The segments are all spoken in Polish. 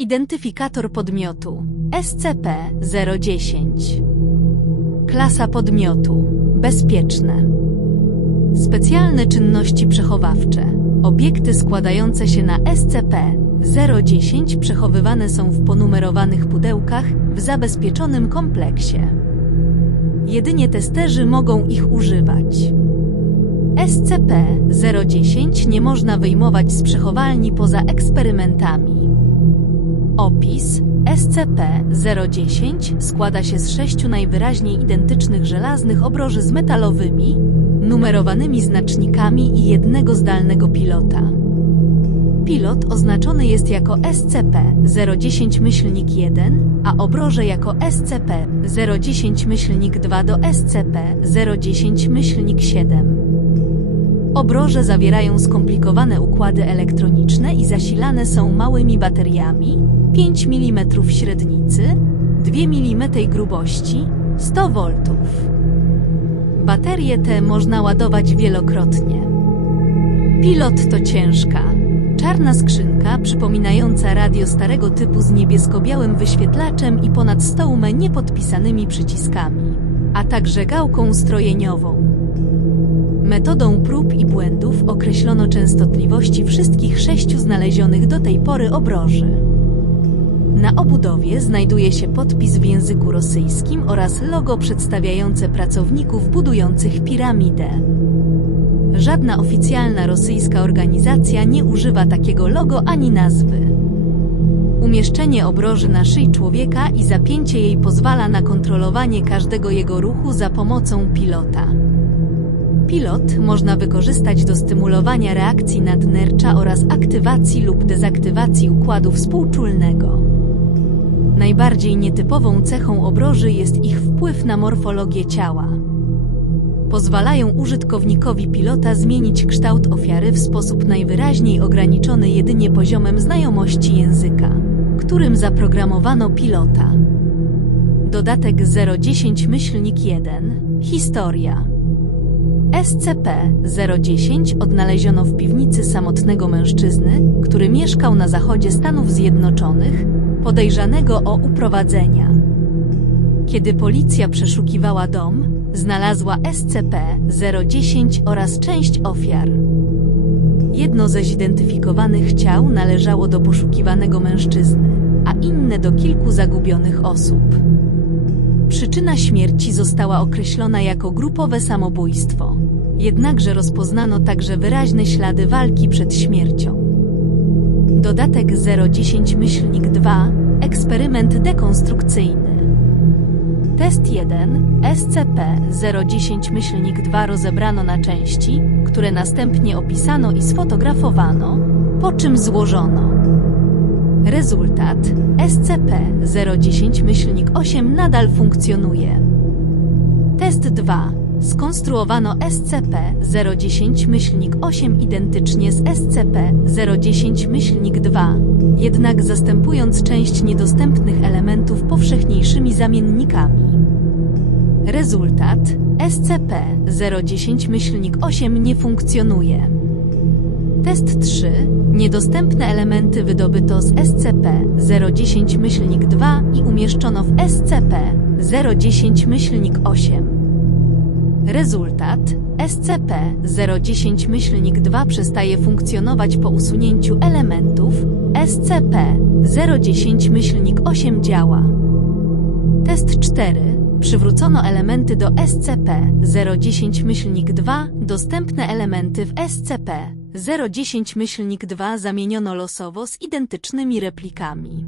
Identyfikator podmiotu SCP-010 Klasa podmiotu Bezpieczne Specjalne czynności przechowawcze Obiekty składające się na SCP-010 przechowywane są w ponumerowanych pudełkach w zabezpieczonym kompleksie. Jedynie testerzy mogą ich używać. SCP-010 nie można wyjmować z przechowalni poza eksperymentami. Opis SCP-010 składa się z sześciu najwyraźniej identycznych żelaznych obroży z metalowymi, numerowanymi znacznikami i jednego zdalnego pilota. Pilot oznaczony jest jako SCP-010-1, a obroże jako SCP-010-2 do SCP-010-7. Obroże zawierają skomplikowane układy elektroniczne i zasilane są małymi bateriami 5 mm średnicy, 2 mm grubości, 100 V. Baterie te można ładować wielokrotnie. Pilot to ciężka, czarna skrzynka przypominająca radio starego typu z niebiesko-białym wyświetlaczem i ponad 100 niepodpisanymi przyciskami, a także gałką strojeniową. Metodą prób i błędów określono częstotliwości wszystkich sześciu znalezionych do tej pory obroży. Na obudowie znajduje się podpis w języku rosyjskim oraz logo przedstawiające pracowników budujących piramidę. Żadna oficjalna rosyjska organizacja nie używa takiego logo ani nazwy. Umieszczenie obroży na szyi człowieka i zapięcie jej pozwala na kontrolowanie każdego jego ruchu za pomocą pilota. Pilot można wykorzystać do stymulowania reakcji nadnercza oraz aktywacji lub dezaktywacji układu współczulnego. Najbardziej nietypową cechą obroży jest ich wpływ na morfologię ciała. Pozwalają użytkownikowi pilota zmienić kształt ofiary w sposób najwyraźniej ograniczony jedynie poziomem znajomości języka, którym zaprogramowano pilota. Dodatek 010-1 Historia SCP-010 odnaleziono w piwnicy samotnego mężczyzny, który mieszkał na zachodzie Stanów Zjednoczonych, podejrzanego o uprowadzenia. Kiedy policja przeszukiwała dom, znalazła SCP-010 oraz część ofiar. Jedno ze zidentyfikowanych ciał należało do poszukiwanego mężczyzny, a inne do kilku zagubionych osób. Przyczyna śmierci została określona jako grupowe samobójstwo. Jednakże rozpoznano także wyraźne ślady walki przed śmiercią. Dodatek 010-2 Eksperyment dekonstrukcyjny Test 1 SCP-010-2 rozebrano na części, które następnie opisano i sfotografowano, po czym złożono. Rezultat SCP-010-8 nadal funkcjonuje. Test 2 Skonstruowano SCP-010-8 identycznie z SCP-010-2, jednak zastępując część niedostępnych elementów powszechniejszymi zamiennikami. Rezultat SCP-010-8 nie funkcjonuje. Test 3. Niedostępne elementy wydobyto z SCP-010-2 i umieszczono w SCP-010-8. Rezultat SCP-010-2 przestaje funkcjonować po usunięciu elementów SCP-010-8 działa. Test 4. Przywrócono elementy do SCP-010-2, dostępne elementy w SCP-010-2 zamieniono losowo z identycznymi replikami.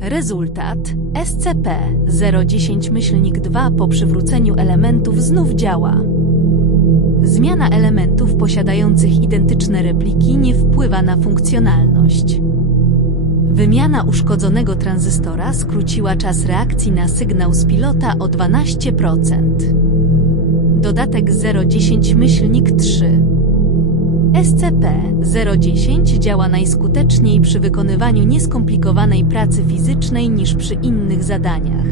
Rezultat SCP-010-2 po przywróceniu elementów znów działa. Zmiana elementów posiadających identyczne repliki nie wpływa na funkcjonalność. Wymiana uszkodzonego tranzystora skróciła czas reakcji na sygnał z pilota o 12%. Dodatek 010-3 SCP-010 działa najskuteczniej przy wykonywaniu nieskomplikowanej pracy fizycznej niż przy innych zadaniach.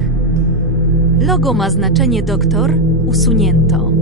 Logo ma znaczenie doktor, usunięto.